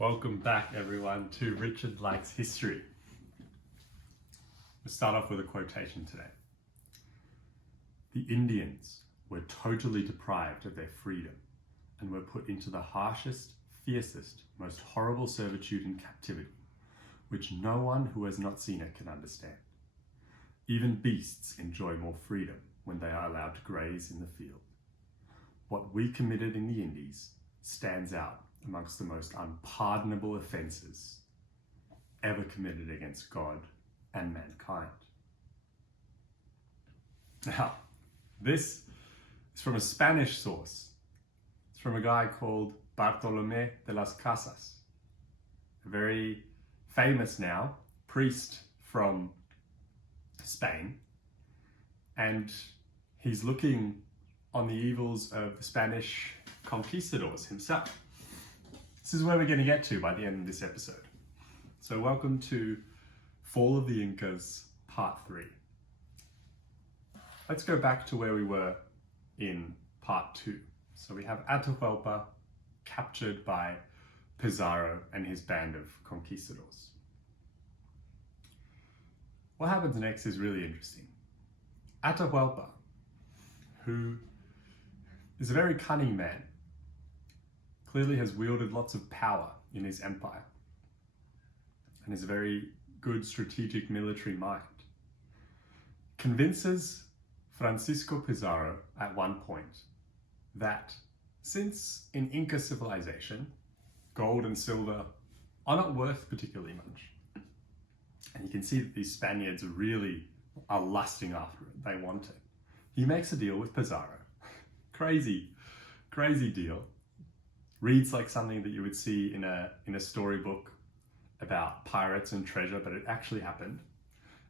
Welcome back, everyone, to Richard Likes History. We'll start off with a quotation today. The Indians were totally deprived of their freedom and were put into the harshest, fiercest, most horrible servitude and captivity, which no one who has not seen it can understand. Even beasts enjoy more freedom when they are allowed to graze in the field. What we committed in the Indies stands out amongst the most unpardonable offences ever committed against God and mankind. Now, this is from a Spanish source. It's from a guy called Bartolomé de las Casas, a very famous now priest from Spain, and he's looking on the evils of the Spanish conquistadors himself. This is where we're going to get to by the end of this episode. So welcome to Fall of the Incas, Part 3. Let's go back to where we were in Part 2. So we have Atahualpa captured by Pizarro and his band of conquistadors. What happens next is really interesting. Atahualpa, who is a very cunning man, clearly has wielded lots of power in his empire and is a very good strategic military mind, convinces Francisco Pizarro at one point that since in Inca civilization, gold and silver are not worth particularly much, and you can see that these Spaniards really are lusting after it, they want it, he makes a deal with Pizarro. Crazy deal. Reads like something that you would see in a storybook about pirates and treasure, but it actually happened.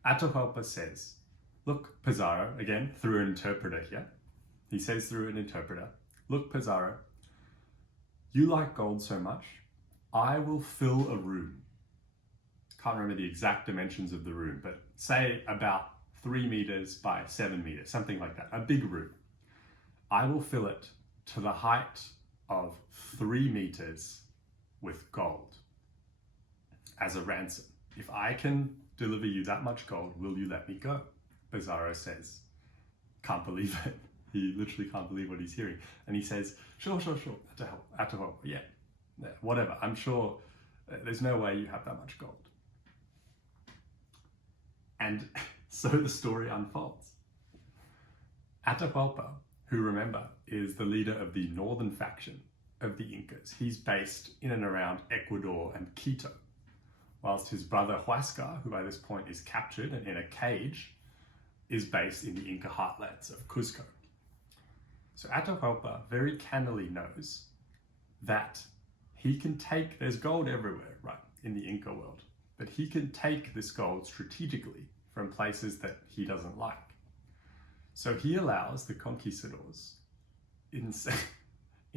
Atahualpa says, look, Pizarro, again, through an interpreter here. He says through an interpreter, look, Pizarro, you like gold so much, I will fill a room. Can't remember the exact dimensions of the room, but say about 3 meters by 7 meters, something like that, a big room. I will fill it to the height of 3 meters with gold as a ransom. If I can deliver you that much gold, will you let me go? Pizarro says, can't believe it. He literally can't believe what he's hearing. And he says, sure, Atahualpa, yeah, whatever. I'm sure there's no way you have that much gold. And so the story unfolds. Atahualpa, who, remember, is the leader of the northern faction of the Incas. He's based in and around Ecuador and Quito, whilst his brother Gasca, who by this point is captured and in a cage, is based in the Inca heartlands of Cuzco. So Atahualpa very cannily knows that he can take, there's gold everywhere, right, in the Inca world, but he can take this gold strategically from places that he doesn't like. So he allows the conquistadors, in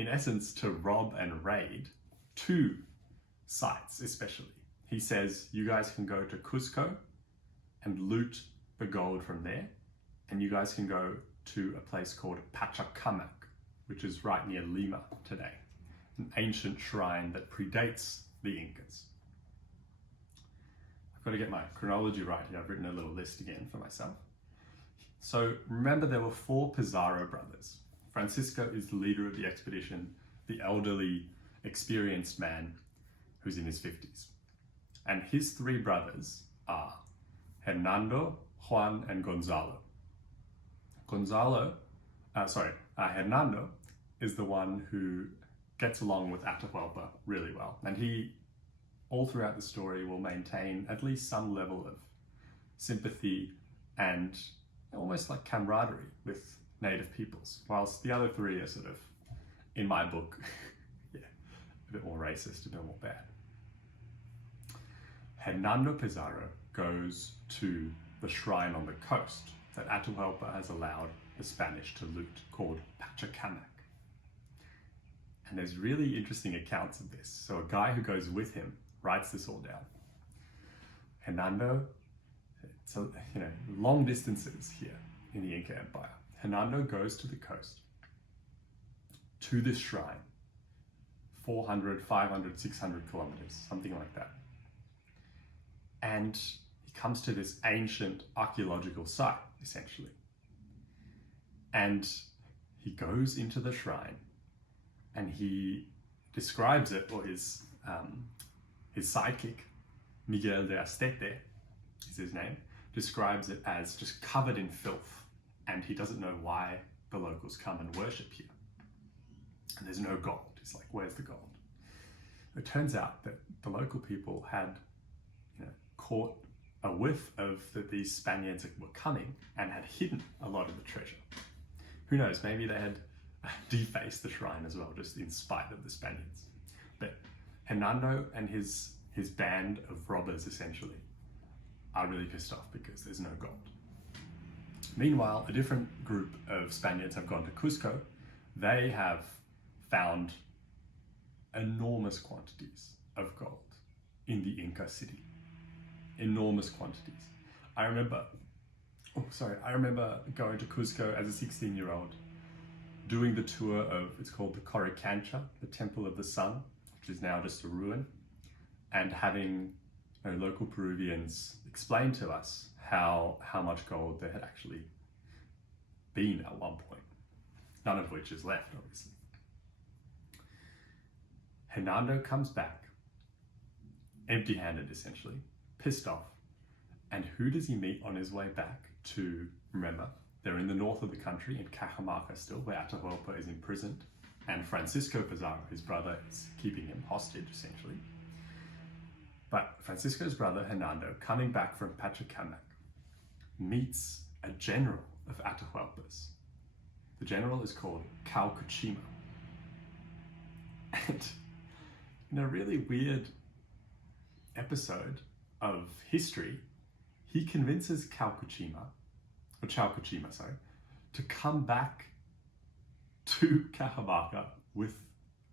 essence, to rob and raid 2 sites especially. He says, you guys can go to Cuzco and loot the gold from there, and you guys can go to a place called Pachacamac, which is right near Lima today, an ancient shrine that predates the Incas. I've got to get my chronology right here. I've written a little list again for myself. So remember, there were 4 Pizarro brothers. Francisco is the leader of the expedition, the elderly, experienced man who's in his 50s. And his 3 brothers are Hernando, Juan, and Gonzalo. Hernando is the one who gets along with Atahualpa really well. And he, all throughout the story, will maintain at least some level of sympathy and almost like camaraderie with native peoples, whilst the other 3 are sort of, in my book, yeah, a bit more racist, a bit more bad. Hernando Pizarro goes to the shrine on the coast that Atahualpa has allowed the Spanish to loot, called Pachacamac. And there's really interesting accounts of this. So a guy who goes with him writes this all down. Hernando, so, long distances here in the Inca Empire. Hernando goes to the coast, to this shrine, 400, 500, 600 kilometers, something like that. And he comes to this ancient archaeological site, essentially. And he goes into the shrine and he describes it, or his sidekick, Miguel de Astete is his name, describes it as just covered in filth, and he doesn't know why the locals come and worship here. And there's no gold. He's like, where's the gold? It turns out that the local people had, caught a whiff of that these Spaniards were coming and had hidden a lot of the treasure. Who knows, maybe they had defaced the shrine as well, just in spite of the Spaniards. But Hernando and his band of robbers, essentially, are really pissed off because there's no gold. Meanwhile, a different group of Spaniards have gone to Cuzco. They have found enormous quantities of gold in the Inca city. Enormous quantities. I remember going to Cuzco as a 16-year-old, doing the tour of, it's called the Coricancha, the Temple of the Sun, which is now just a ruin, and having local Peruvians explain to us how much gold there had actually been at one point, none of which is left, obviously. Hernando comes back, empty-handed essentially, pissed off, and who does he meet on his way back to, remember, they're in the north of the country, in Cajamarca still, where Atahualpa is imprisoned, and Francisco Pizarro, his brother, is keeping him hostage, essentially. But Francisco's brother, Hernando, coming back from Pachacamac, meets a general of Atahualpa's. The general is called Chalcuchima. And in a really weird episode of history, he convinces Chalcuchima, to come back to Cajamarca with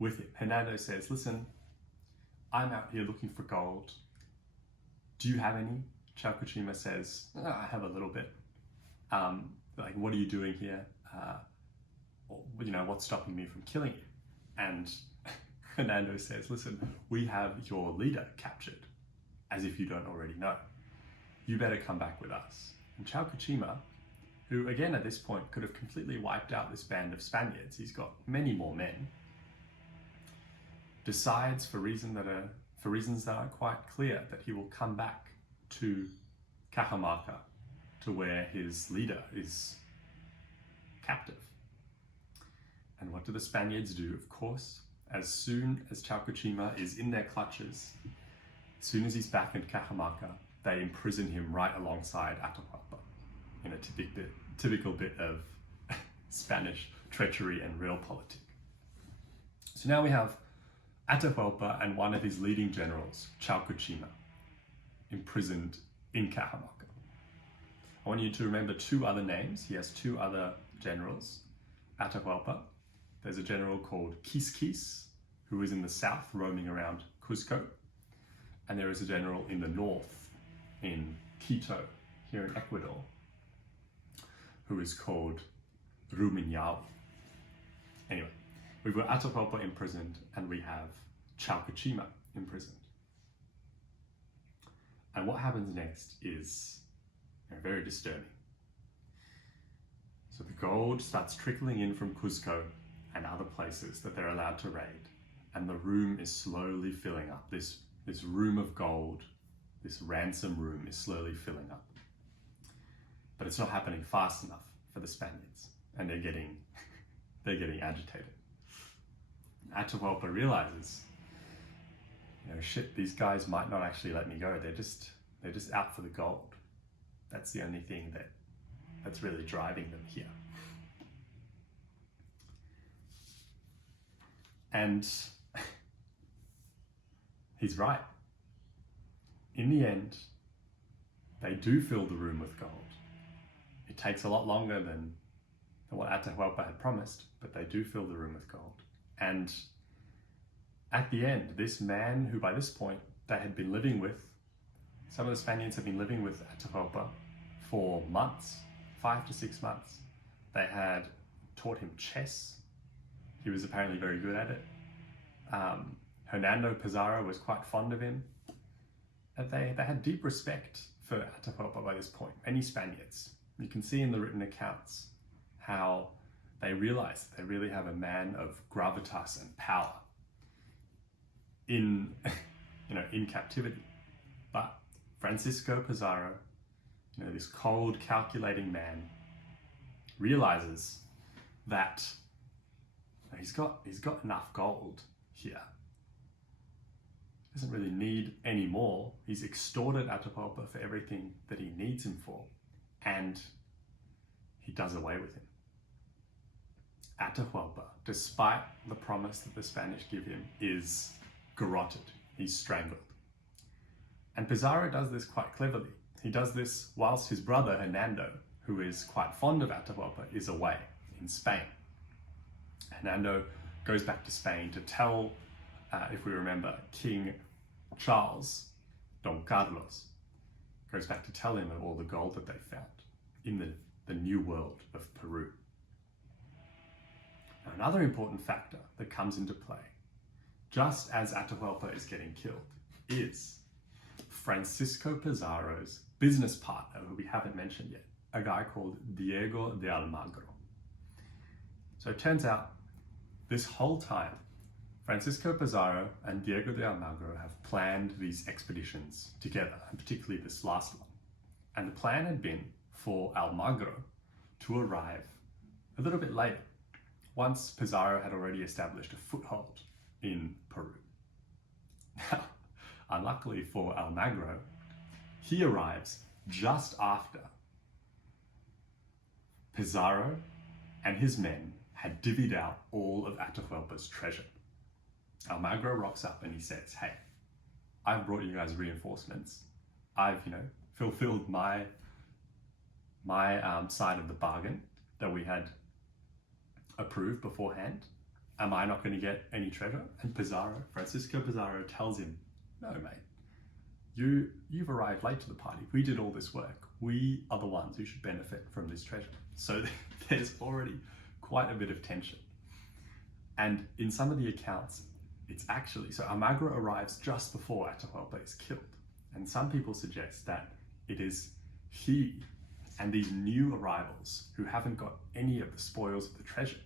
him. Hernando says, listen, I'm out here looking for gold. Do you have any? Chalcuchima says, I have a little bit. Like, what are you doing here? What's stopping me from killing you? And Hernando says, listen, we have your leader captured, as if you don't already know. You better come back with us. And Chalcuchima, who again at this point could have completely wiped out this band of Spaniards, he's got many more men, decides for reasons that are quite clear that he will come back to Cajamarca, to where his leader is captive. And what do the Spaniards do? Of course, as soon as Chalcuchima is in their clutches, as soon as he's back in Cajamarca, they imprison him right alongside Atahualpa, in a typical bit of Spanish treachery and realpolitik. So now we have Atahualpa and one of his leading generals, Chalcuchima, imprisoned in Cajamarca. I want you to remember two other names. He has two other generals. Atahualpa, there's a general called Quizquiz, who is in the south roaming around Cuzco, and there is a general in the north, in Quito, here in Ecuador, who is called Rumiñahui. Anyway, we've got Atahualpa imprisoned and we have Chalcuchima imprisoned. And what happens next is very disturbing. So the gold starts trickling in from Cuzco and other places that they're allowed to raid, and the room is slowly filling up. This room of gold, this ransom room is slowly filling up. But it's not happening fast enough for the Spaniards, and they're getting agitated. Atahualpa realizes, shit, these guys might not actually let me go. They're just out for the gold. That's the only thing that's really driving them here. And he's right. In the end, they do fill the room with gold. It takes a lot longer than what Atahualpa had promised, but they do fill the room with gold. And at the end, this man, who by this point they had been living with, some of the Spaniards had been living with Atahualpa for months, 5 to 6 months. They had taught him chess. He was apparently very good at it. Hernando Pizarro was quite fond of him. And they had deep respect for Atahualpa by this point, many Spaniards. You can see in the written accounts how they realize they really have a man of gravitas and power in, in captivity. But Francisco Pizarro, this cold, calculating man, realizes that he's got enough gold here. He doesn't really need any more. He's extorted Atahualpa for everything that he needs him for, and he does away with him. Atahualpa, despite the promise that the Spanish give him, is garroted. He's strangled. And Pizarro does this quite cleverly. He does this whilst his brother Hernando, who is quite fond of Atahualpa, is away in Spain. Hernando goes back to Spain to tell, if we remember, King Charles, Don Carlos, goes back to tell him of all the gold that they found in the new world of Peru. Now, another important factor that comes into play, just as Atahualpa is getting killed, is Francisco Pizarro's business partner, who we haven't mentioned yet, a guy called Diego de Almagro. So it turns out this whole time, Francisco Pizarro and Diego de Almagro have planned these expeditions together, and particularly this last one. And the plan had been for Almagro to arrive a little bit later, once Pizarro had already established a foothold in Peru. Now, unluckily for Almagro, he arrives just after Pizarro and his men had divvied out all of Atahualpa's treasure. Almagro rocks up and he says, "Hey, I've brought you guys reinforcements. I've, fulfilled my side of the bargain that we had approved beforehand. Am I not going to get any treasure?" And Francisco Pizarro tells him, "No, mate. You've arrived late to the party. We did all this work. We are the ones who should benefit from this treasure." So there's already quite a bit of tension. And in some of the accounts, it's actually, so Almagro arrives just before Atahualpa is killed. And some people suggest that it is he and these new arrivals who haven't got any of the spoils of the treasure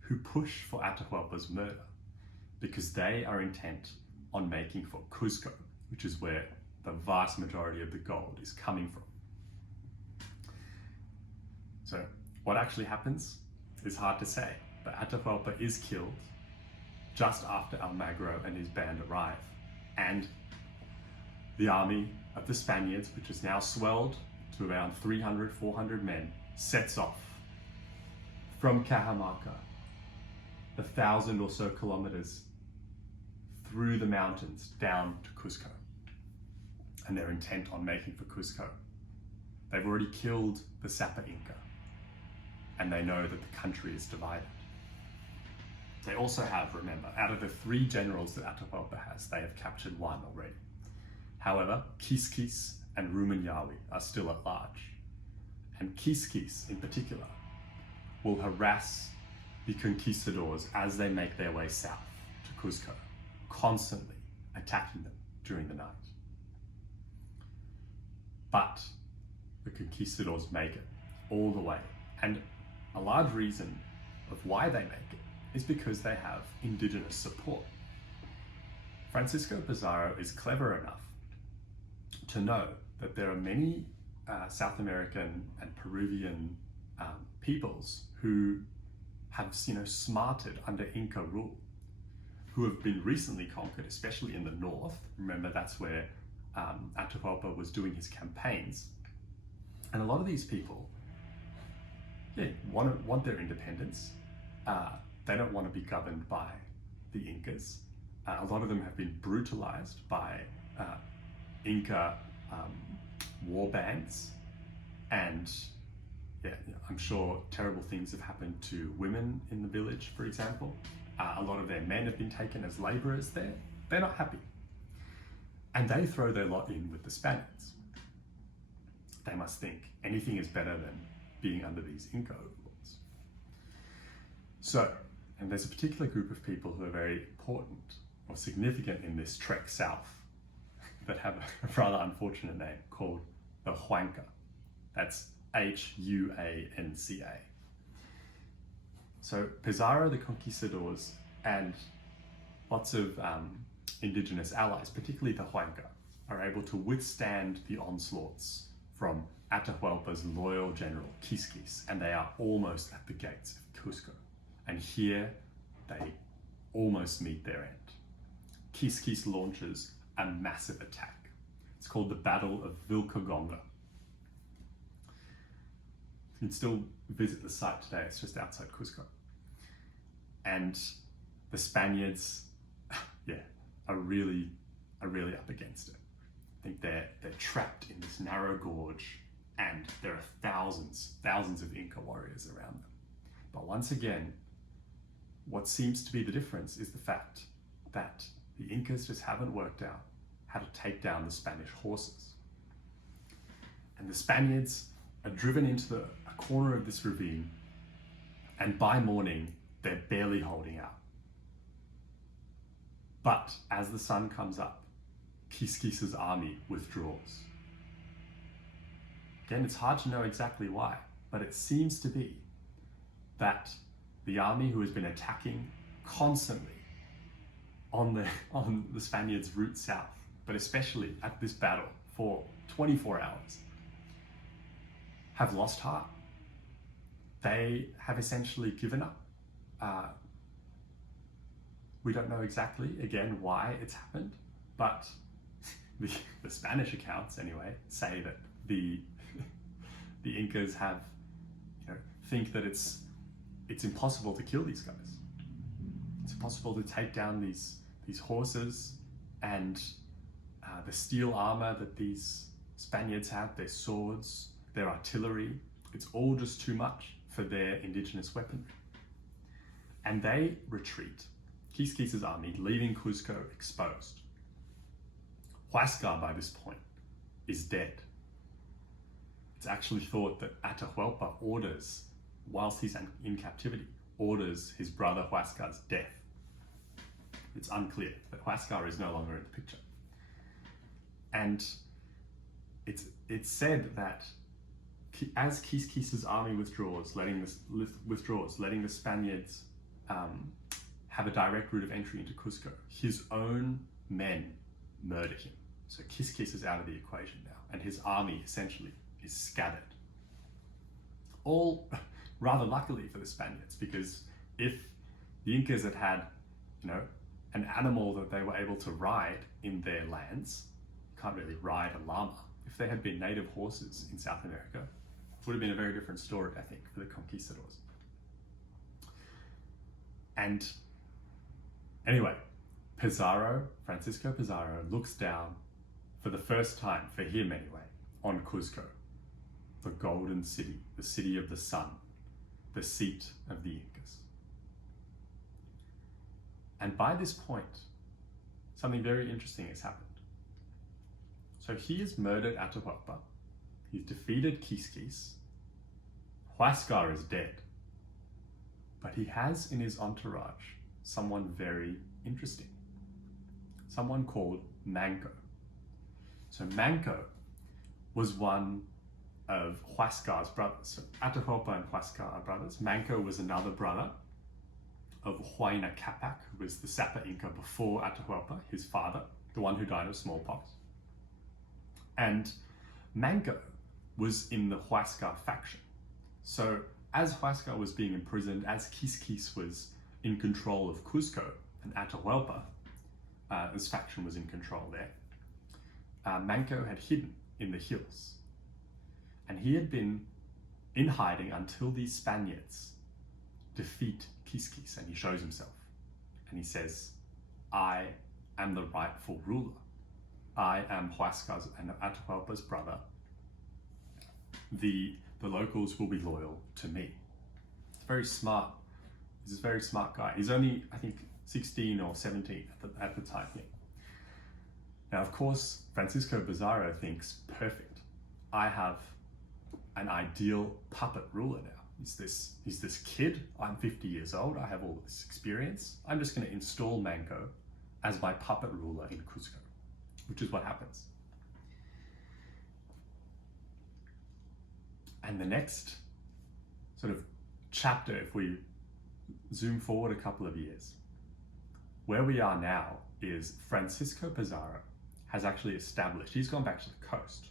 who push for Atahualpa's murder, because they are intent on making for Cuzco, which is where the vast majority of the gold is coming from. So what actually happens is hard to say, but Atahualpa is killed just after Almagro and his band arrive, and the army of the Spaniards, which is now swelled to around 300, 400 men, sets off from Cajamarca, 1,000 or so kilometers through the mountains down to Cuzco. And they're intent on making for Cuzco. They've already killed the Sapa Inca, and they know that the country is divided. They also have, remember, out of the 3 generals that Atahualpa has, they have captured 1 already. However, Quizquiz and Rumiñahui are still at large. And Quizquiz, in particular, will harass the conquistadors as they make their way south to Cuzco, constantly attacking them during the night. But the conquistadors make it all the way. And a large reason of why they make it is because they have indigenous support. Francisco Pizarro is clever enough to know that there are many South American and Peruvian peoples who have, smarted under Inca rule, who have been recently conquered, especially in the north. Remember, that's where Atahualpa was doing his campaigns. And a lot of these people, want their independence. They don't want to be governed by the Incas. A lot of them have been brutalized by Inca war bands, and I'm sure terrible things have happened to women in the village, for example. A lot of their men have been taken as laborers there. They're not happy. And they throw their lot in with the Spaniards. They must think anything is better than being under these Inca overlords. So And there's a particular group of people who are very important or significant in this trek south that have a rather unfortunate name called the Huanca. That's Huanca. So Pizarro, the conquistadors, and lots of indigenous allies, particularly the Huanca, are able to withstand the onslaughts from Atahualpa's loyal general Quizquiz, and they are almost at the gates of Cuzco. And here they almost meet their end. Quizquiz launches a massive attack. It's called the Battle of Vilcaconga. You can still visit the site today, it's just outside Cuzco. And the Spaniards, are really up against it. I think they're trapped in this narrow gorge, and there are thousands of Inca warriors around them. But once again, what seems to be the difference is the fact that the Incas just haven't worked out how to take down the Spanish horses. And the Spaniards are driven into a corner of this ravine, and by morning, they're barely holding out. But as the sun comes up, Quizquiz's army withdraws. Again, it's hard to know exactly why, but it seems to be that the army who has been attacking constantly on the Spaniards' route south, but especially at this battle for 24 hours, have lost heart. They have essentially given up. We don't know exactly, again, why it's happened, but the Spanish accounts, anyway, say that the Incas have, think that it's impossible to kill these guys. It's impossible to take down these horses and the steel armor that these Spaniards have, their swords, their artillery. It's all just too much for their indigenous weaponry. And they retreat. Quizquiz's army, leaving Cuzco exposed. Gasca, by this point, is dead. It's actually thought that Atahualpa orders, whilst he's in captivity, orders his brother Gasca's death. It's unclear, but Gasca is no longer in the picture. And it's said that as Quizquiz's army withdraws, letting the Spaniards have a direct route of entry into Cuzco, his own men murder him. So Quizquiz is out of the equation now, and his army essentially is scattered. All rather luckily for the Spaniards, because if the Incas had an animal that they were able to ride in their lands, you can't really ride a llama. If they had been native horses in South America, it would have been a very different story, I think, for the conquistadors. And anyway, Francisco Pizarro looks down for the first time, for him anyway, on Cuzco, the golden city, the city of the sun, the seat of the Incas. And by this point, something very interesting has happened. So he has murdered Atahualpa, he's defeated Quizquiz, Gasca is dead, but he has in his entourage someone very interesting, someone called Manco. So Manco was one of Gasca's brothers. So Atahualpa and Gasca are brothers. Manco was another brother of Huayna Capac, who was the Sapa Inca before Atahualpa, his father, the one who died of smallpox. And Manco was in the Gasca faction. So as Gasca was being imprisoned, as Quizquiz was in control of Cuzco, and Atahualpa, his faction was in control there, Manco had hidden in the hills. And he had been in hiding until these Spaniards defeat Quizquiz, and he shows himself. And he says, I am the rightful ruler. I am Gasca's and Atahualpa's brother. The locals will be loyal to me. It's very smart. He's a very smart guy. He's only, I think, 16 or 17 at the time here. Now, of course, Francisco Pizarro thinks, perfect. I have an ideal puppet ruler now. he's this kid. I'm 50 years old. I have all this experience. I'm just going to install Manco as my puppet ruler in Cuzco, which is what happens. And the next sort of chapter, if we zoom forward a couple of years, where we are now is Francisco Pizarro has actually established, he's gone back to the coast.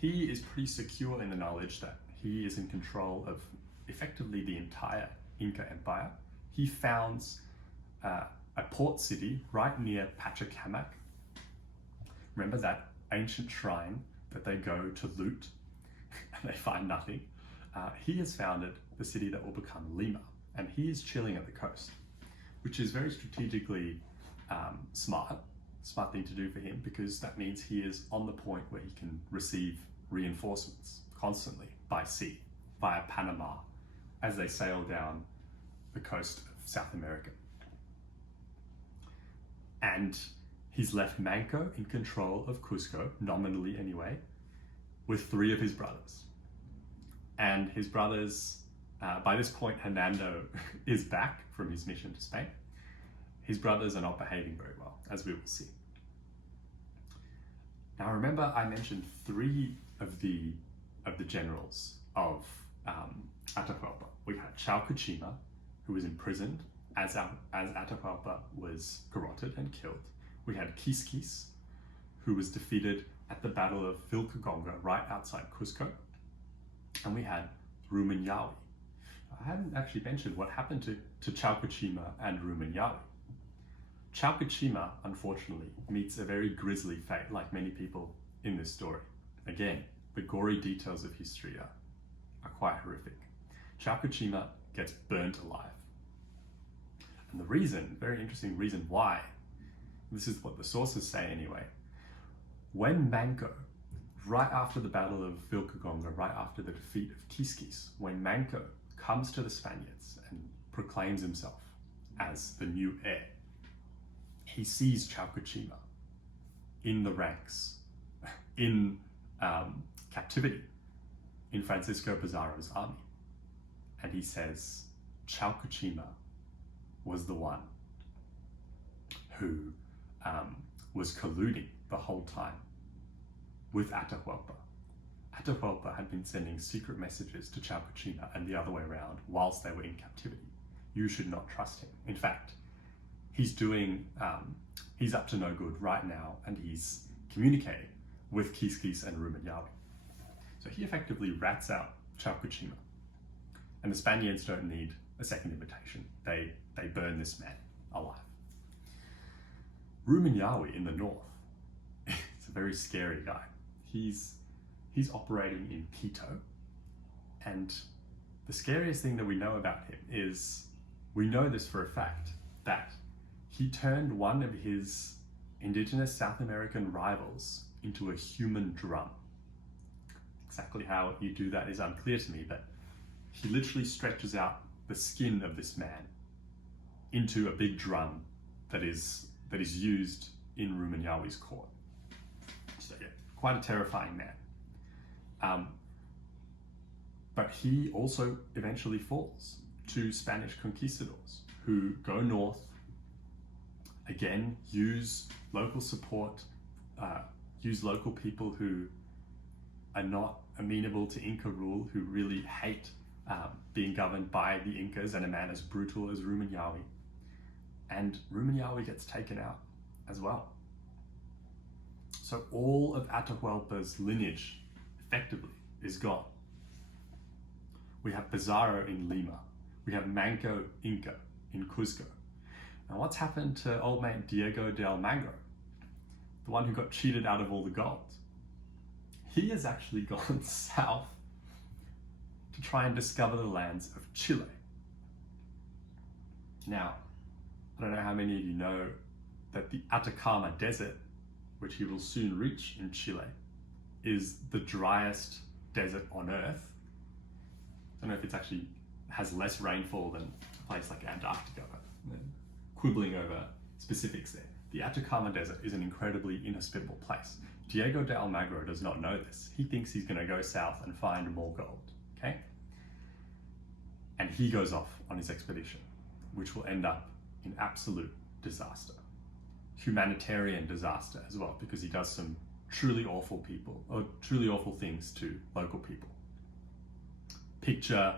He is pretty secure in the knowledge that he is in control of effectively the entire Inca Empire. He founds a port city right near Pachacamac. Remember that ancient shrine that they go to loot and they find nothing? He has founded the city that will become Lima, and he is chilling at the coast, which is very strategically smart thing to do for him, because that means he is on the point where he can receive reinforcements constantly by sea, via Panama, as they sail down the coast of South America. And he's left Manco in control of Cuzco, nominally anyway, with 3 of his brothers. And his brothers, by this point, Hernando is back from his mission to Spain. His brothers are not behaving very well, as we will see. Now remember, I mentioned 3 of the generals of Atahualpa. We had Chalcuchima, who was imprisoned as Atahualpa was garroted and killed. We had Quizquiz, who was defeated at the Battle of Vilcaconga right outside Cuzco. And we had Rumiñahui. I hadn't actually mentioned what happened to Chalcuchima and Rumiñahui. Chalcuchima, unfortunately, meets a very grisly fate, like many people in this story. Again, the gory details of history are quite horrific. Chalcuchima gets burnt alive. And the reason, very interesting reason why, this is what the sources say anyway, when Manco, right after the Battle of Vilcaconga, right after the defeat of Quizquiz, when Manco comes to the Spaniards and proclaims himself as the new heir, he sees Chalcuchima in the ranks, in captivity, in Francisco Pizarro's army. And he says, Chalcuchima was the one who was colluding the whole time with Atahualpa. Atahualpa had been sending secret messages to Chalcuchima and the other way around whilst they were in captivity. You should not trust him. In fact, he's up to no good right now, and he's communicating with Quizquiz and Rumiñahui. So he effectively rats out Chalcuchima. And the Spaniards don't need a second invitation. They burn this man alive. Rumiñahui in the north, it's a very scary guy. He's operating in Quito, and the scariest thing that we know about him is, we know this for a fact, that he turned one of his indigenous South American rivals into a human drum. Exactly how you do that is unclear to me, but he literally stretches out the skin of this man into a big drum that is used in Rumiñahui's court. So yeah, quite a terrifying man. But he also eventually falls to Spanish conquistadors who go north, again, use local support, use local people who are not amenable to Inca rule, who really hate being governed by the Incas and a man as brutal as Rumiñahui. And Rumiñahui gets taken out as well. So all of Atahualpa's lineage effectively is gone. We have Pizarro in Lima. We have Manco Inca in Cuzco. Now what's happened to old mate Diego de Almagro, the one who got cheated out of all the gold? He has actually gone south to try and discover the lands of Chile. Now, I don't know how many of you know that the Atacama desert, which he will soon reach in Chile, is the driest desert on Earth. I don't know if it's actually has less rainfall than a place like Antarctica, but quibbling over specifics there. The Atacama desert is an incredibly inhospitable place. Diego de Almagro does not know this. He thinks he's going to go south and find more gold, okay? And he goes off on his expedition, which will end up in absolute disaster. Humanitarian disaster as well, because he does some truly awful things to local people. Picture,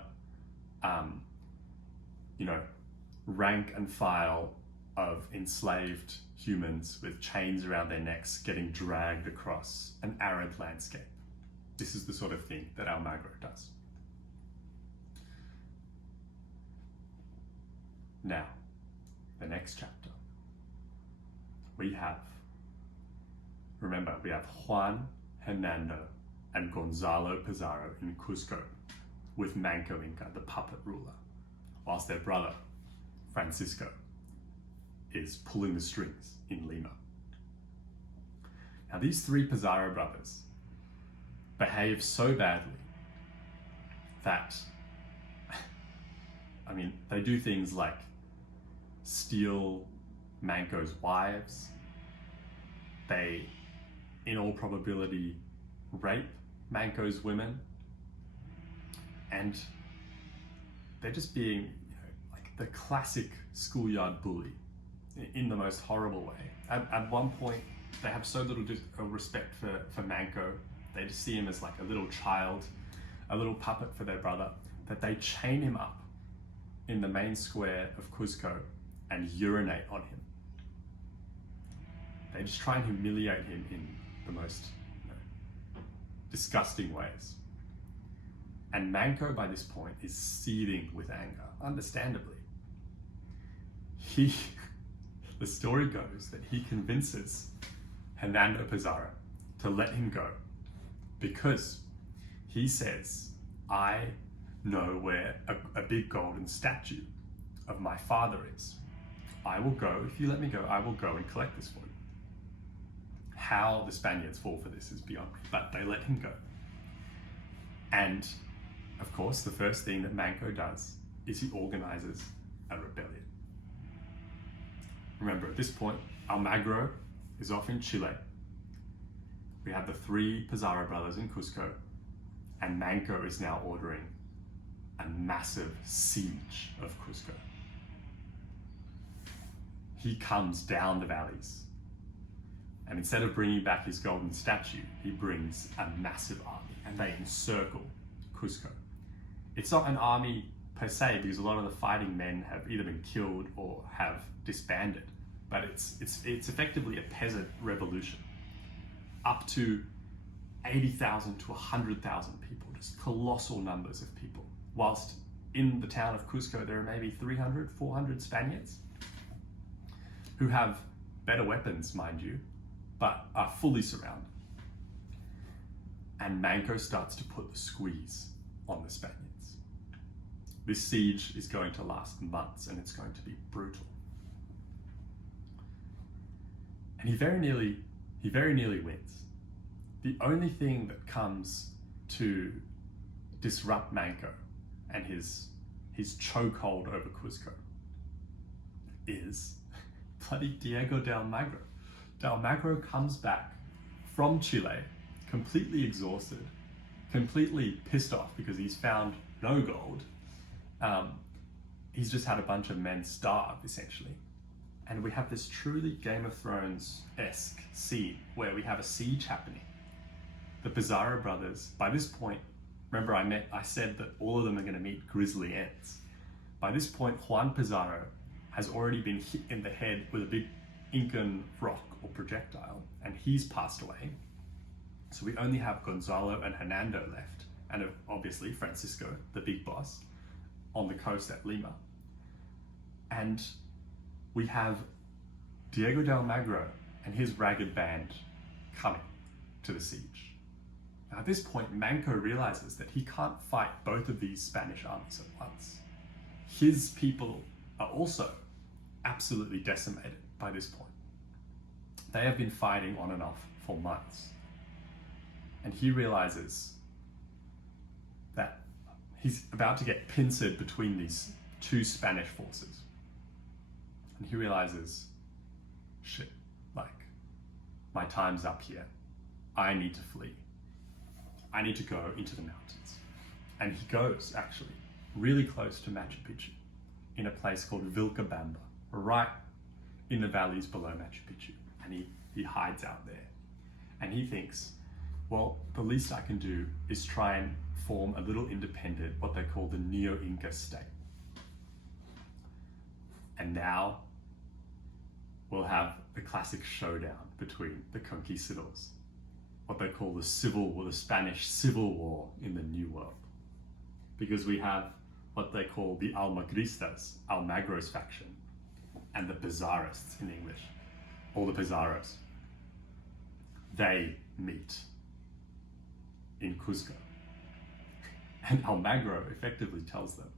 rank and file of enslaved humans with chains around their necks getting dragged across an arid landscape. This is the sort of thing that Almagro does. Now, the next chapter, we have Juan, Hernando, and Gonzalo Pizarro in Cuzco with Manco Inca, the puppet ruler, whilst their brother, Francisco, is pulling the strings in Lima. Now, these three Pizarro brothers behave so badly that, they do things like steal Manco's wives. They, in all probability, rape Manco's women. And they're just being, like the classic schoolyard bully in the most horrible way. At one point, they have so little respect for Manco. They just see him as like a little child, a little puppet for their brother, that they chain him up in the main square of Cuzco and urinate on him. They just try and humiliate him in the most disgusting ways. And Manco, by this point, is seething with anger, understandably. The story goes that he convinces Hernando Pizarro to let him go because he says, I know where a big golden statue of my father is. I will go, if you let me go, I will go and collect this for you. How the Spaniards fall for this is beyond me, but they let him go. And of course, the first thing that Manco does is he organizes a rebellion. Remember, at this point, Almagro is off in Chile. We have the three Pizarro brothers in Cuzco, and Manco is now ordering a massive siege of Cuzco. He comes down the valleys, and instead of bringing back his golden statue, he brings a massive army, and they encircle Cuzco. It's not an army per se, because a lot of the fighting men have either been killed or have disbanded, but it's effectively a peasant revolution. Up to 80,000 to 100,000 people, just colossal numbers of people. Whilst in the town of Cuzco, there are maybe 300, 400 Spaniards who have better weapons, mind you, but are fully surrounded. And Manco starts to put the squeeze on the Spaniards. This siege is going to last months, and it's going to be brutal. And he very nearly wins. The only thing that comes to disrupt Manco and his chokehold over Cuzco is bloody Diego de Almagro. De Almagro comes back from Chile completely exhausted, completely pissed off because he's found no gold. He's just had a bunch of men starve, essentially. And we have this truly Game of Thrones-esque scene where we have a siege happening. The Pizarro brothers, by this point, remember I said that all of them are going to meet grisly ends. By this point, Juan Pizarro has already been hit in the head with a big Incan rock or projectile, and he's passed away. So we only have Gonzalo and Hernando left, and obviously Francisco, the big boss, on the coast at Lima. And we have Diego de Almagro and his ragged band coming to the siege. Now at this point, Manco realizes that he can't fight both of these Spanish armies at once. His people are also absolutely decimated by this point. They have been fighting on and off for months. And he realizes that he's about to get pincered between these two Spanish forces. And he realizes, shit, my time's up here. I need to flee. I need to go into the mountains. And he goes, actually. really close to Machu Picchu, in a place called Vilcabamba, right in the valleys below Machu Picchu. And he hides out there. And he thinks, well, the least I can do is try and form a little independent, what they call the Neo-Inca State. And now we'll have the classic showdown between the conquistadors, what they call the Civil War, the Spanish Civil War in the New World. Because we have what they call the Almagristas, Almagro's faction, and the Pizarrists in English, or the Pizarros. They meet in Cuzco. And Almagro effectively tells them,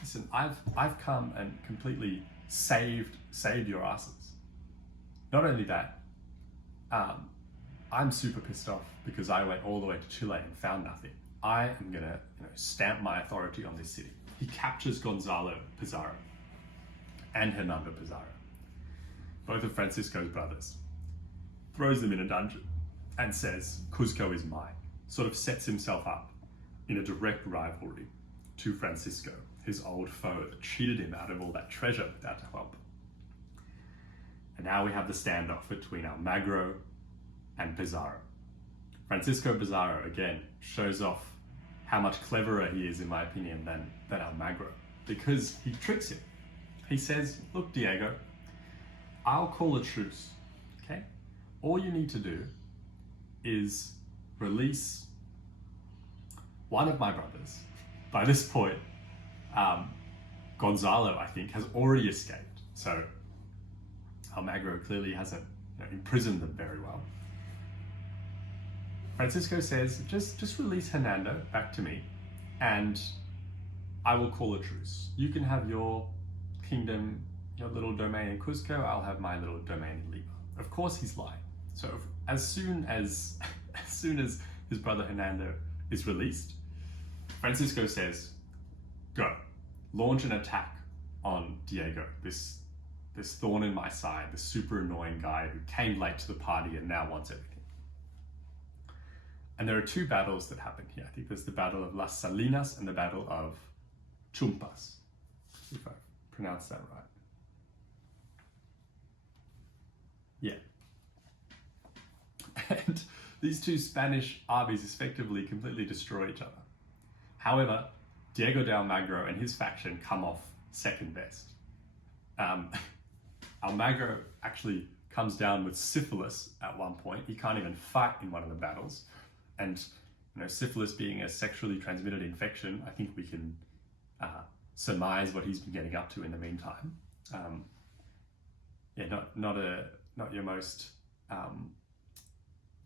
listen, I've come and completely saved your asses. Not only that, I'm super pissed off because I went all the way to Chile and found nothing. I am gonna stamp my authority on this city. He captures Gonzalo Pizarro and Hernando Pizarro, both of Francisco's brothers, throws them in a dungeon and says, Cuzco is mine. Sort of sets himself up in a direct rivalry to Francisco, his old foe that cheated him out of all that treasure with Atahualpa. And now we have the standoff between Almagro and Pizarro. Francisco Pizarro, again, shows off how much cleverer he is, in my opinion, than Almagro, because he tricks him. He says, look, Diego, I'll call a truce, okay? All you need to do is release one of my brothers. By this point, Gonzalo, I think, has already escaped. So Almagro clearly hasn't imprisoned them very well. Francisco says, just release Hernando back to me and I will call a truce. You can have your kingdom, your little domain in Cuzco, I'll have my little domain in Lima. Of course he's lying. So as soon as his brother Hernando is released, Francisco says, go, launch an attack on Diego, this thorn in my side, this super annoying guy who came late to the party and now wants everything. And there are two battles that happen here. I think there's the Battle of Las Salinas and the Battle of Chumpas, if I pronounce that right. Yeah. And these two Spanish armies effectively completely destroy each other. However, Diego de Almagro and his faction come off second best. Almagro actually comes down with syphilis at one point. He can't even fight in one of the battles. And syphilis being a sexually transmitted infection, I think we can surmise what he's been getting up to in the meantime. Not your most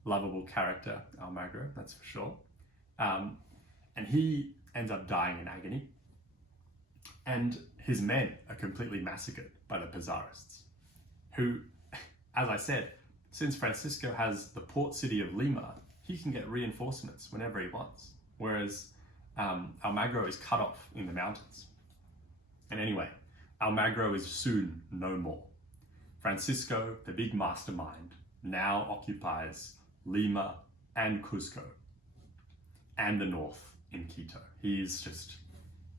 lovable character, Almagro, that's for sure. And he ends up dying in agony. And his men are completely massacred by the Pizarrists, who, as I said, since Francisco has the port city of Lima, he can get reinforcements whenever he wants, whereas Almagro is cut off in the mountains. And anyway, Almagro is soon no more. Francisco, the big mastermind, now occupies Lima and Cuzco and the north in Quito. He is just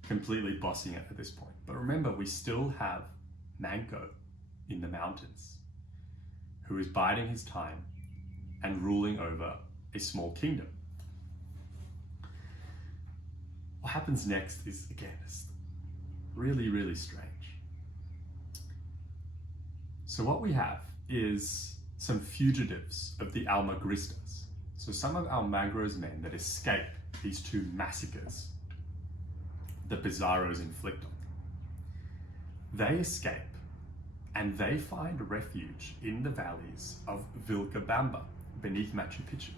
completely bossing it at this point. But remember, we still have Manco in the mountains, who is biding his time and ruling over a small kingdom. What happens next is, again, really, really strange. So what we have is some fugitives of the Almagristas. So some of Almagro's men that escape these two massacres the Pizarros inflict on them. They escape and they find refuge in the valleys of Vilcabamba beneath Machu Picchu.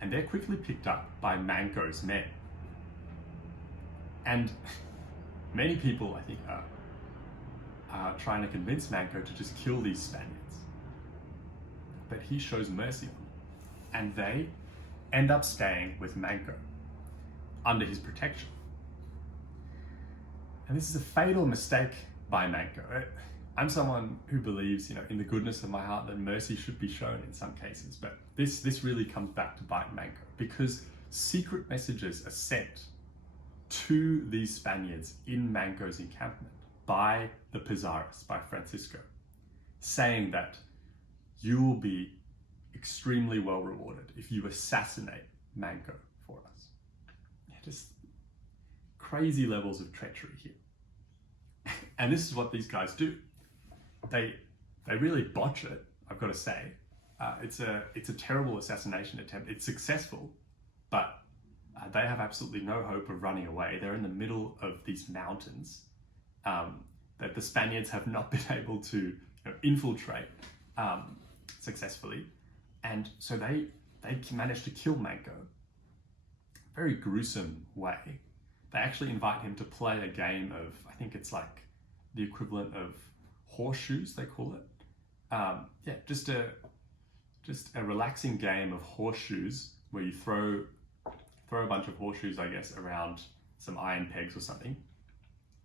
And they're quickly picked up by Manco's men. And many people, I think, are trying to convince Manco to just kill these Spaniards. But he shows mercy on them. And they end up staying with Manco under his protection. And this is a fatal mistake by Manco. I'm someone who believes, in the goodness of my heart, that mercy should be shown in some cases. But this really comes back to bite Manco, because secret messages are sent to these Spaniards in Manco's encampment by the Pizarrists, by Francisco, saying that you will be extremely well rewarded if you assassinate Manco for us. Yeah, just crazy levels of treachery here. And this is what these guys do. They really botch it, I've got to say. It's a terrible assassination attempt. It's successful, but they have absolutely no hope of running away. They're in the middle of these mountains that the Spaniards have not been able to infiltrate successfully. And so they managed to kill Manco. Very gruesome way. They actually invite him to play a game of, I think it's like the equivalent of horseshoes, they call it. Just a relaxing game of horseshoes where you throw a bunch of horseshoes, I guess, around some iron pegs or something.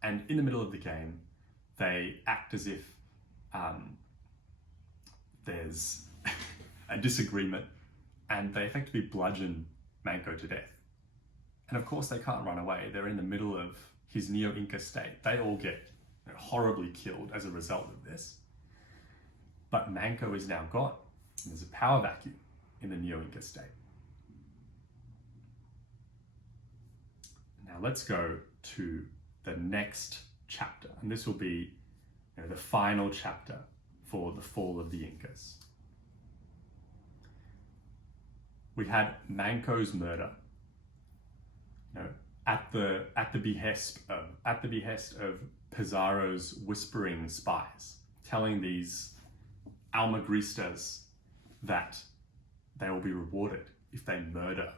And in the middle of the game, they act as if there's a disagreement, and they effectively bludgeon Manco to death. And of course, they can't run away. They're in the middle of his Neo-Inca state. They all get horribly killed as a result of this. But Manco is now gone. And there's a power vacuum in the Neo-Inca state. Now let's go to the next chapter, and this will be the final chapter for the fall of the Incas. We had Manco's murder, at the behest of Pizarro's whispering spies, telling these Almagristas that they will be rewarded if they murder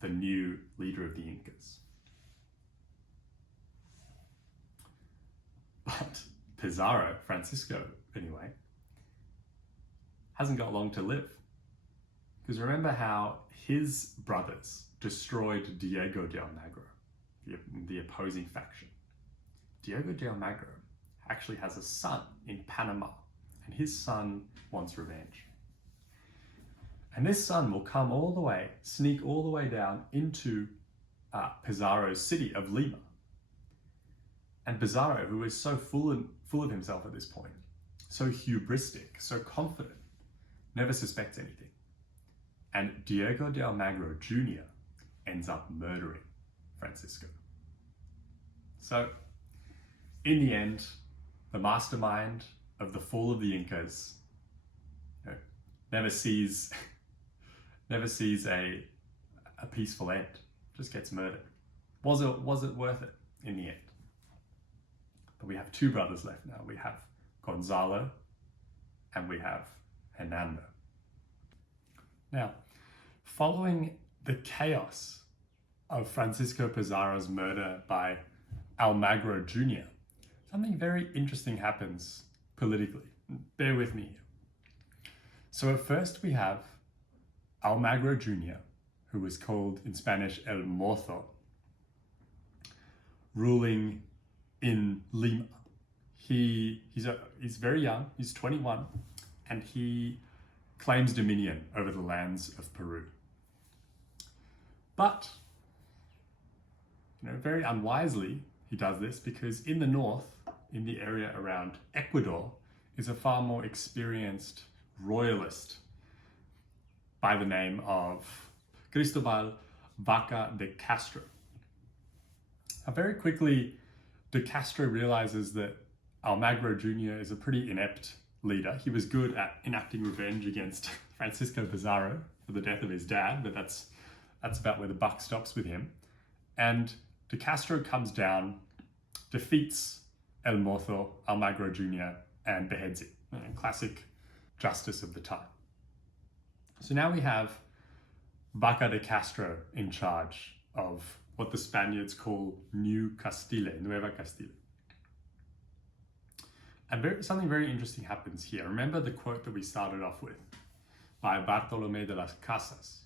the new leader of the Incas. But Pizarro, Francisco anyway, hasn't got long to live. Because remember how his brothers destroyed Diego de Almagro, the opposing faction. Diego de Almagro actually has a son in Panama, and his son wants revenge. And this son will sneak all the way down into Pizarro's city of Lima. And Pizarro, who is so full of himself at this point, so hubristic, so confident, never suspects anything. And Diego de Almagro Jr. ends up murdering Francisco. So, in the end, the mastermind of the fall of the Incas never sees a peaceful end, just gets murdered. Was it worth it in the end? But we have two brothers left now. We have Gonzalo and we have Hernando. Now, following the chaos of Francisco Pizarro's murder by Almagro Jr., something very interesting happens politically. Bear with me here. So at first we have Almagro Jr., who was called in Spanish El Mozo, ruling in Lima. He's very young, he's 21, and he claims dominion over the lands of Peru. But, very unwisely, he does this because in the north, in the area around Ecuador, is a far more experienced royalist by the name of Cristobal Vaca de Castro. Now, very quickly, de Castro realizes that Almagro Jr. is a pretty inept leader. He was good at enacting revenge against Francisco Pizarro for the death of his dad, but that's about where the buck stops with him. And de Castro comes down, defeats El Mozo, Almagro Jr., and beheads him. Classic justice of the time. So now we have Vaca de Castro in charge of what the Spaniards call New Castile, Nueva Castile. And something very interesting happens here. Remember the quote that we started off with by Bartolomé de las Casas.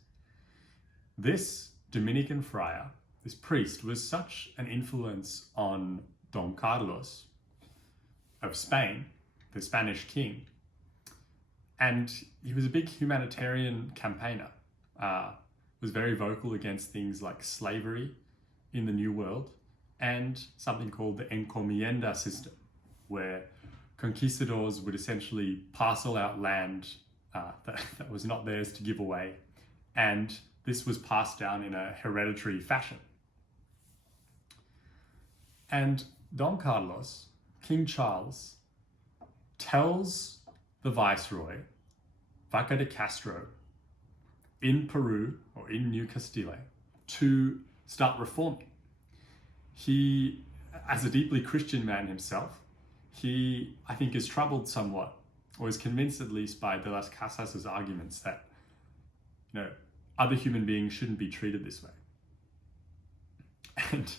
This Dominican friar, this priest, was such an influence on Don Carlos of Spain, the Spanish king, and he was a big humanitarian campaigner, was very vocal against things like slavery in the New World, and something called the encomienda system, where conquistadors would essentially parcel out land that was not theirs to give away, and this was passed down in a hereditary fashion. And Don Carlos, King Charles, tells the viceroy, Vaca de Castro, in Peru, or in New Castile, to start reforming. He, as a deeply Christian man himself, he, I think, is troubled somewhat, or is convinced at least by de las Casas' arguments that, other human beings shouldn't be treated this way. And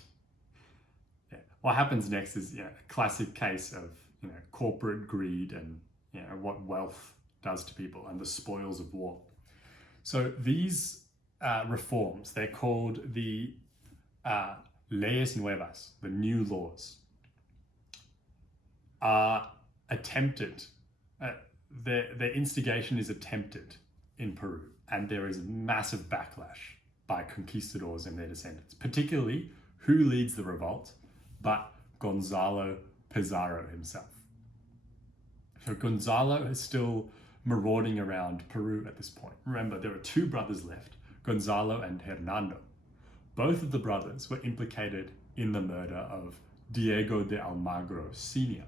what happens next is a classic case of corporate greed and what wealth does to people and the spoils of war. So these reforms, they're called the leyes nuevas, the new laws, are attempted. Their instigation is attempted in Peru, and there is massive backlash by conquistadors and their descendants, particularly who leads the revolt, but Gonzalo Pizarro himself. So Gonzalo is still marauding around Peru at this point. Remember, there are two brothers left, Gonzalo and Hernando. Both of the brothers were implicated in the murder of Diego de Almagro Sr.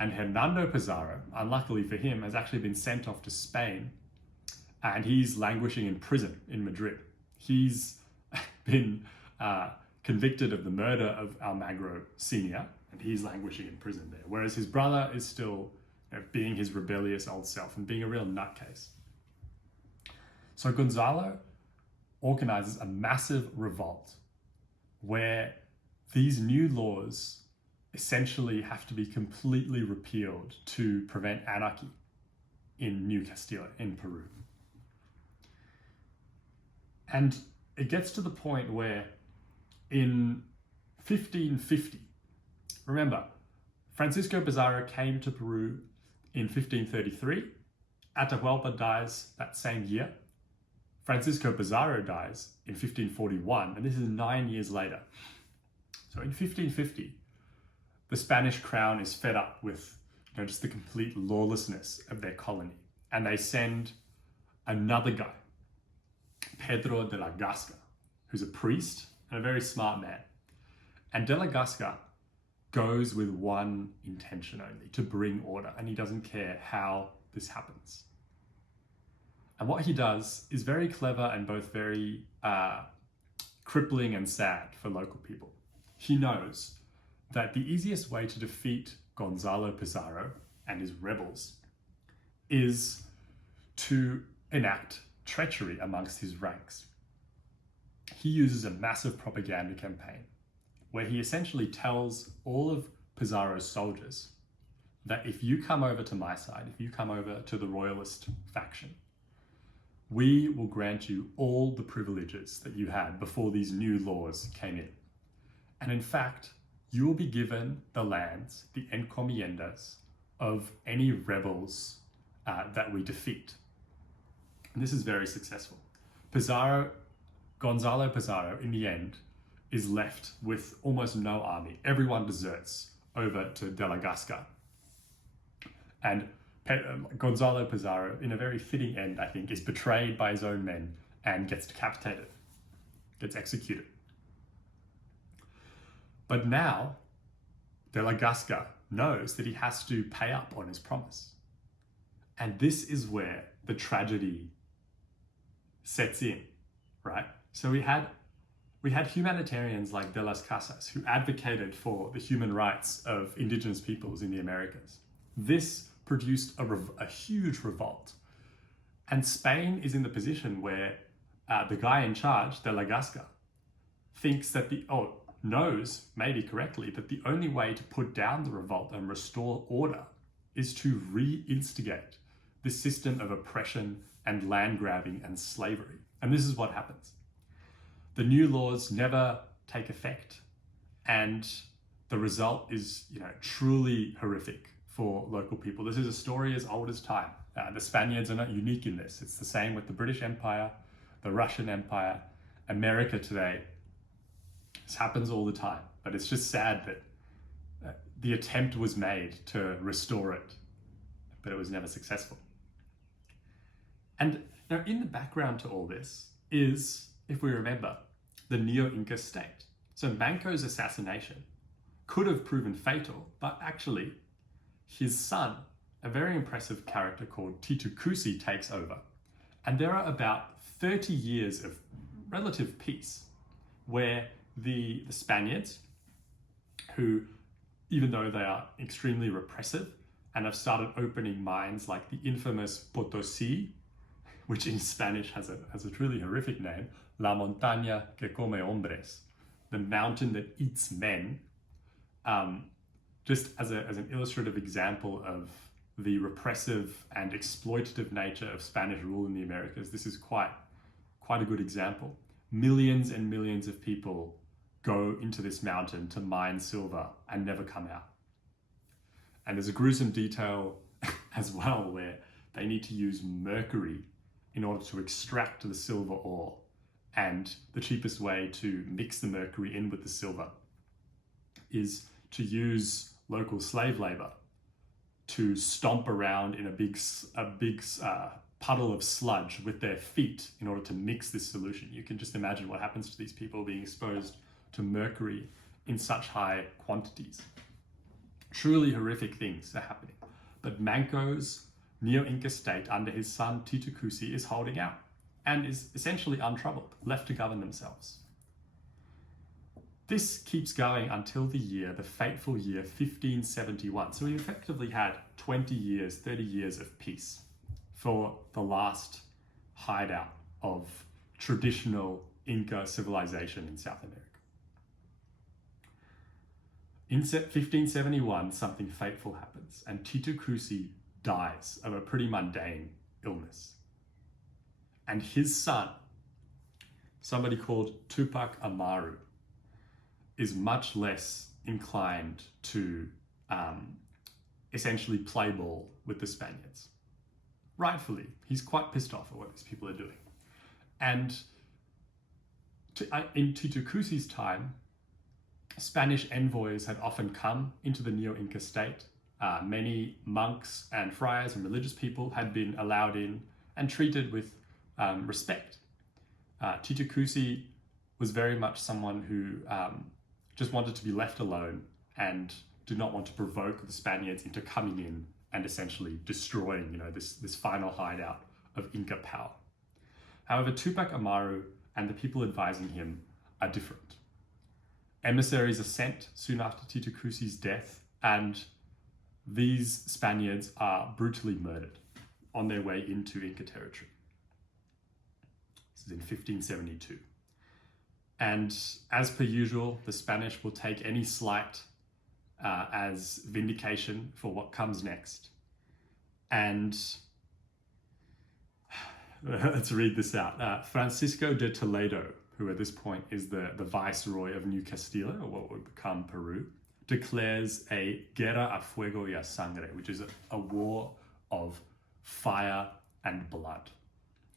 And Hernando Pizarro, unluckily for him, has actually been sent off to Spain, and he's languishing in prison in Madrid. He's been convicted of the murder of Almagro Sr., and he's languishing in prison there, whereas his brother is still being his rebellious old self and being a real nutcase. So Gonzalo organizes a massive revolt where these new laws essentially have to be completely repealed to prevent anarchy in New Castile, in Peru. And it gets to the point where in 1550, remember, Francisco Pizarro came to Peru in 1533. Atahualpa dies that same year. Francisco Pizarro dies in 1541, and this is 9 years later. So in 1550, the Spanish crown is fed up with just the complete lawlessness of their colony, and they send another guy, Pedro de la Gasca, who's a priest and a very smart man. And de la Gasca goes with one intention only, to bring order, and he doesn't care how this happens. And what he does is very clever and both very crippling and sad for local people. He knows that the easiest way to defeat Gonzalo Pizarro and his rebels is to enact treachery amongst his ranks. He uses a massive propaganda campaign where he essentially tells all of Pizarro's soldiers that if you come over to my side, if you come over to the royalist faction, we will grant you all the privileges that you had before these new laws came in. And in fact, you will be given the lands, the encomiendas, of any rebels that we defeat. And this is very successful. Gonzalo Pizarro, in the end, is left with almost no army. Everyone deserts over to de la Gasca. And Gonzalo Pizarro, in a very fitting end, I think, is betrayed by his own men and gets decapitated, gets executed. But now, de la Gasca knows that he has to pay up on his promise. And this is where the tragedy sets in, right? So we had humanitarians like de las Casas who advocated for the human rights of indigenous peoples in the Americas. This produced a huge revolt. And Spain is in the position where the guy in charge, de la Gasca, thinks that knows, maybe correctly, that the only way to put down the revolt and restore order is to reinstigate this system of oppression and land grabbing and slavery. And this is what happens. The new laws never take effect, and the result is, truly horrific for local people. This is a story as old as time. The Spaniards are not unique in this. It's the same with the British Empire, the Russian Empire, America today. This happens all the time, but it's just sad that the attempt was made to restore it, but it was never successful. And now in the background to all this is, if we remember, the Neo-Inca State. So Manco's assassination could have proven fatal, but actually his son, a very impressive character called Titu Cusi, takes over. And there are about 30 years of relative peace where the Spaniards, who, even though they are extremely repressive and have started opening mines like the infamous Potosí, which in Spanish has a truly horrific name, La Montaña que come hombres, the mountain that eats men, just as an illustrative example of the repressive and exploitative nature of Spanish rule in the Americas. This is quite a good example. Millions and millions of people go into this mountain to mine silver and never come out. And there's a gruesome detail as well where they need to use mercury in order to extract the silver ore. And the cheapest way to mix the mercury in with the silver is to use local slave labor to stomp around in a big puddle of sludge with their feet in order to mix this solution. You can just imagine what happens to these people being exposed to mercury in such high quantities. Truly horrific things are happening. But Manco's Neo-Inca State under his son Titu Cusi is holding out and is essentially untroubled, left to govern themselves. This keeps going until the fateful year 1571. So we effectively had 20 years, 30 years of peace for the last hideout of traditional Inca civilization in South America. In 1571, something fateful happens, and Titu Cusi dies of a pretty mundane illness. And his son, somebody called Tupac Amaru, is much less inclined to essentially play ball with the Spaniards. Rightfully, he's quite pissed off at what these people are doing. And in Titu Cusi's time, Spanish envoys had often come into the Neo-Inca State. Many monks and friars and religious people had been allowed in and treated with respect. Titu Cusi was very much someone who just wanted to be left alone and did not want to provoke the Spaniards into coming in and essentially destroying, this final hideout of Inca power. However, Tupac Amaru and the people advising him are different. Emissaries are sent soon after Titu Cusi's death, and these Spaniards are brutally murdered on their way into Inca territory. This is in 1572. And as per usual, the Spanish will take any slight as vindication for what comes next. And let's read this out. Francisco de Toledo, who at this point is the viceroy of New Castilla, or what would become Peru, declares a guerra a fuego y a sangre, which is a war of fire and blood.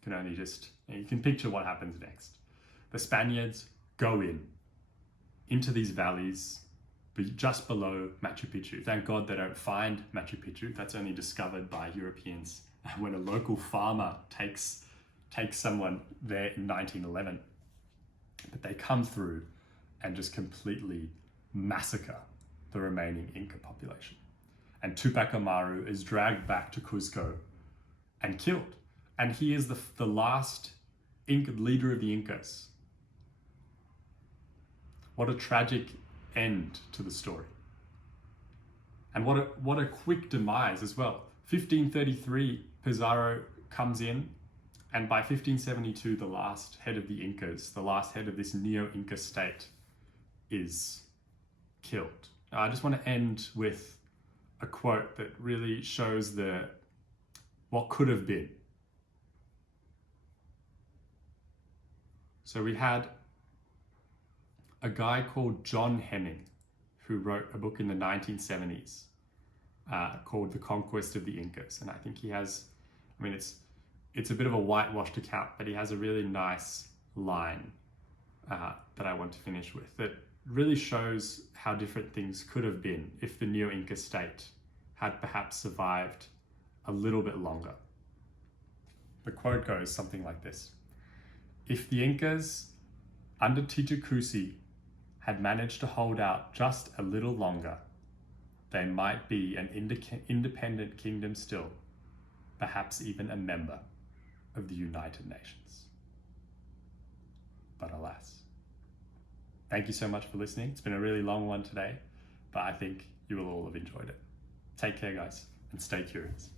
You can picture what happens next. The Spaniards go into these valleys just below Machu Picchu. Thank God they don't find Machu Picchu. That's only discovered by Europeans when a local farmer takes someone there in 1911. But they come through and just completely massacre the remaining Inca population. And Tupac Amaru is dragged back to Cuzco and killed. And he is the last Inca leader of the Incas. What a tragic end to the story. And what a quick demise as well. 1533, Pizarro comes in, and by 1572, the last head of the Incas, the last head of this Neo-Inca State, is killed. Now, I just want to end with a quote that really shows what could have been. So we had a guy called John Hemming, who wrote a book in the 1970s called The Conquest of the Incas. And I think he has, it's a bit of a whitewashed account, but he has a really nice line that I want to finish with that really shows how different things could have been if the Neo-Inca state had perhaps survived a little bit longer. The quote goes something like this: "If the Incas under Titu had managed to hold out just a little longer, they might be an independent kingdom still, perhaps even a member of the United Nations." But alas. Thank you so much for listening. It's been a really long one today, but I think you will all have enjoyed it. Take care, guys, and stay curious.